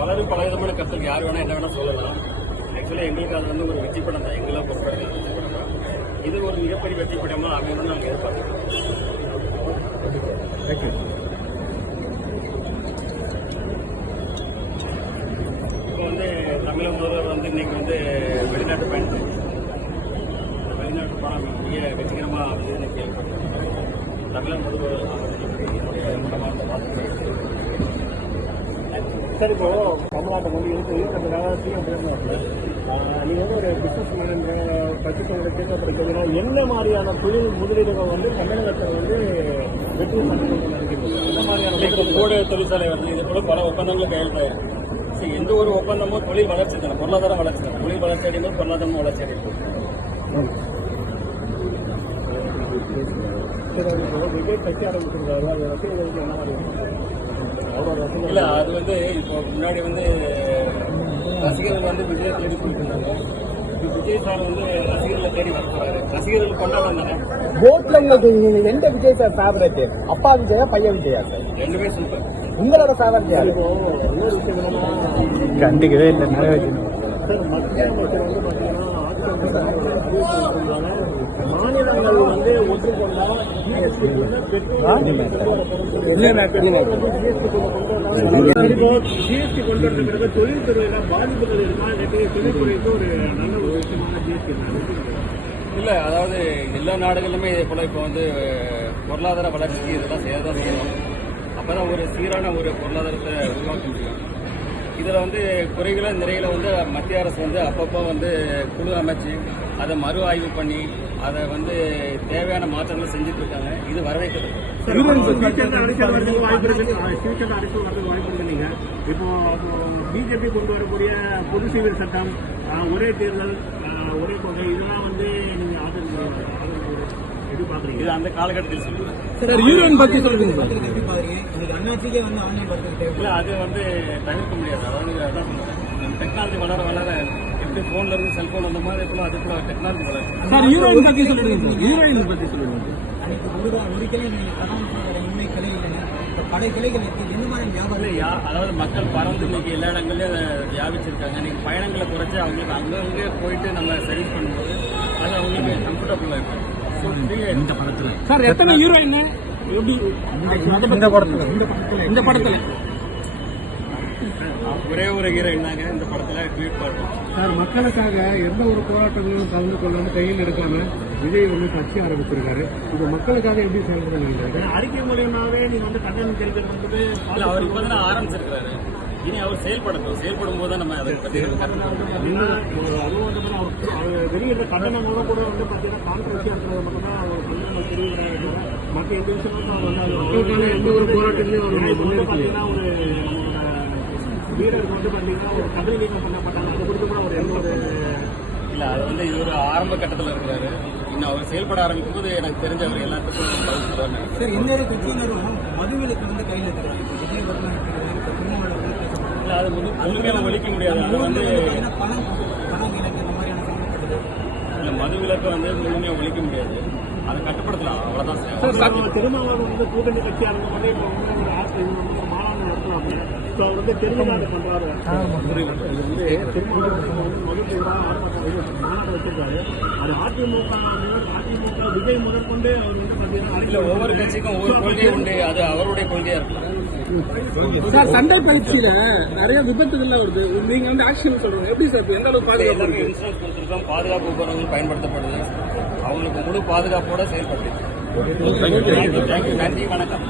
பலரும் பல விதமான கருத்துக்கு யார் வேணா என்ன வேணா சொல்லலாம். ஆக்சுவலி எங்களுக்கு அது ஒரு வெற்றி படம் தான். எங்களை பொறுத்தவரைக்கும் வெற்றி படம் தான். இது ஒரு மிகப்பெரிய வெற்றி படமா அமையணும்னு நாங்கள் எதிர்பார்க்கிறோம். இப்போ தமிழக முதல்வர் இன்னைக்கு வெளிநாட்டு பயணம், வெளிநாட்டு படம் மிக வெற்றிகரமாக வந்து கேள்விப்பட்டேன். தமிழக முதல்வர் சார், இப்போ தமிழ்நாட்டை இருக்கிறதுக்காக நீங்க ஒரு பிசினஸ் மேன் பட்ஜெட் கேட்கப்படுறதுனா என்ன மாதிரியான தொழில் முதலீடுகள் தமிழகத்தை வெற்றி நினைக்கிறீங்க? என்ன மாதிரியான கூட தொழிற்சாலை இது போல பல ஒப்பந்தங்களும் கையெழுத்தாயிருக்கு. சரி, எந்த ஒரு ஒப்பந்தமும் தொழில் வளர்ச்சி தானே, பொருளாதார வளர்ச்சி தானே. தொழில் வளர்ச்சி அடையும் பொருளாதாரமும் வளர்ச்சி அடையும். விஜய் கட்சி ஆரம்பிச்சிருக்காரு, அது ரசிகர்களுக்கு என்ன மாதிரி இல்ல? அது இப்போ முன்னாடி ரசிகர்கள் விஜய் தேடி போயிருந்தாங்க. விஜய் சார் ரசிகர்களை தேடி வர ரசிகர்கள் கொண்டாடம் தானே. போட்ல உங்களுக்கு எந்த விஜய் சார் ஃபேவரட்? அப்பா விஜயா பையன் விஜயா சார்? ரெண்டுமே சூப்பர். உங்களோட ஃபேவரட் யாரு? கண்டிக்கவே இல்லை. சார், மத்திய அமைச்சர் மாநிலங்கள் ஒற்றுக்கொண்டால் ஜிஎஸ்டி கொண்டு வந்த பிறகு தொழில்துறையில பாதிப்புகள் இருக்கா? தொழில்துறைக்கு ஒரு நல்ல ஒரு விஷயமான ஜிஎஸ்டி இல்ல. அதாவது எல்லா நாடுகளிலுமே இதே போல இப்போ பொருளாதார வளர்ச்சிக்கு இதெல்லாம் செய்யதான் செய்யணும். அப்பதான் ஒரு சீரான ஒரு பொருளாதாரத்தை உருவாக்க முடியும். இதுல குறைகளை நிறைகளை மத்திய அரசு அப்பப்போ குழு அமைச்சு அதை மறு ஆய்வு பண்ணி அதை தேவையான மாற்றங்களை செஞ்சுட்டு இருக்காங்க. இது வரவேற்கிறது. இப்போ பிஜேபி கொண்டு வரக்கூடிய பொது சிவில் சட்டம், ஒரே தேர்தல், ஒரே கொள்கை, இதெல்லாம் நீங்க எதிர்பார்க்குறீங்க? இது அந்த காலகட்டத்தில் சொல்லுங்க. இல்ல, அது தவிர்க்க முடியாது. அதாவது டெக்னாலஜி வளர வளர எப்படி போன்ல இருந்து செல்போன் அந்த மாதிரி இப்போ அது கூட டெக்னாலஜி வளரும். சார், ஹீரோயின் பத்தி சொல்லுங்க. ஹீரோயின் பத்தி சொல்லுங்க. அதாவது மக்கள் பறந்து இன்னைக்கு எல்லா இடங்கள்லயும் அதை வியாபிச்சிருக்காங்க. நீங்க பயணங்களை குறைச்சி அவங்களுக்கு அங்கங்கே போயிட்டு நம்ம சர்வீஸ் பண்ணும்போது அது அவங்களுக்கு கம்ஃபர்டபுளா இருக்கு. இந்த படத்துல சார் எத்தனை ஹீரோயின்? இந்த படத்துல ஒரே ஒரு ஹீரோயின் தாங்க இந்த படத்துல ட்வீட் பண்ணுறோம். சார், மக்களுக்காக எந்த ஒரு போராட்டங்களும் கலந்து கொள்ளாம கையில் எடுக்காம விஜய் கட்சி ஆரம்பிச்சிருக்காரு. இது மக்களுக்காக எப்படி செயல்படுறீங்க? அறிக்கை மூலியமாவே நீங்க கண்டனம் தெரிவிக்கிறது அவர் இப்பதான் ஆரம்பிச்சிருக்காரு. இனி அவர் செயல்படும் போது நம்ம அதை பற்றி வெளியிட்ட கண்டனம் மூலம் கூட பாத்தீங்கன்னா கான்ட்ரவர்சியா இருக்கிறது மட்டும் தான் அவர் கண்டனம் தெரிவிக்கிறாரு. மற்ற எந்த விஷயமும் எந்த ஒரு போராட்டத்திலையும் பாத்தீங்கன்னா ஒரு வீரர் பாத்தீங்கன்னா ஒரு கதவி நீக்கம் பண்ணப்பட்டாங்க. அது குறித்து கூட ஒரு எந்த ஒரு இல்ல. அது இது ஒரு ஆரம்ப கட்டத்தில் இருக்கிறாரு. இன்னும் அவர் செயல்பட ஆரம்பிக்கும் போது எனக்கு தெரிஞ்ச அவர் எல்லாத்துக்கும் சரி. இன்னொரு கட்சியினரும் மதுவிலக்கு கையில் இருக்கிறாங்க. இல்ல, அது முழுமையாக ஒழிக்க முடியாது. அது இல்ல, மது விலக்கு முழுமையாக ஒழிக்க முடியாது. அதை கட்டுப்படுத்தலாம், அவ்வளவுதான். திருமாவளவன் கூட்டணி கட்சியா இருந்தவங்க இப்போ மாநாடு நடத்துவாங்க. இப்போ அவர் தெரிஞ்சு பண்றாரு. மாநாடு வச்சிருக்காரு. அது அதிமுக விஜய் முதற்கொண்டு அவர் பாத்தீங்கன்னா ஒவ்வொரு கட்சிக்கும் ஒவ்வொரு கொள்கை உண்டு. அது அவருடைய கொள்கையா இருக்கலாம். சார், சண்டை பயிற்சியில நிறைய விபத்துகள்லாம் வருது. நீங்க ஆக்ஷன் சொல்றீங்க, எப்படி சார்? எந்த அளவுக்கு பாதுகாப்பு? இன்சூரன்ஸ் கொடுத்துருக்கோம். பாதுகாப்பு உபகரணங்கள் பயன்படுத்தப்படுது. அவங்களுக்கு முழு பாதுகாப்போட செயல்பட்டு. நன்றி, வணக்கம்.